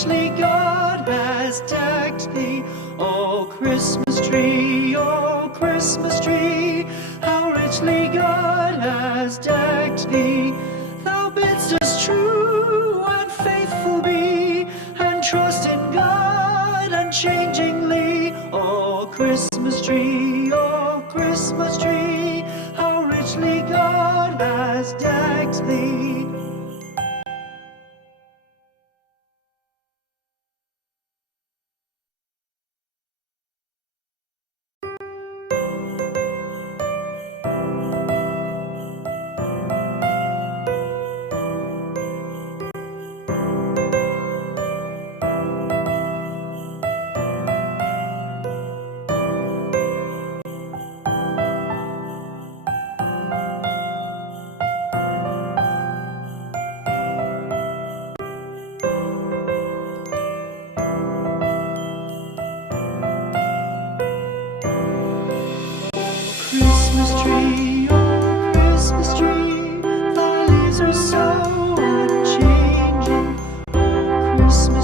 richly God has decked thee. O Christmas tree, how richly God has decked thee. Thou bidst us true and faithful be, and trust in God unchangingly. O Christmas tree, how richly God has decked thee. Christmas tree, oh Christmas tree, thy leaves are so unchanging. Oh Christmas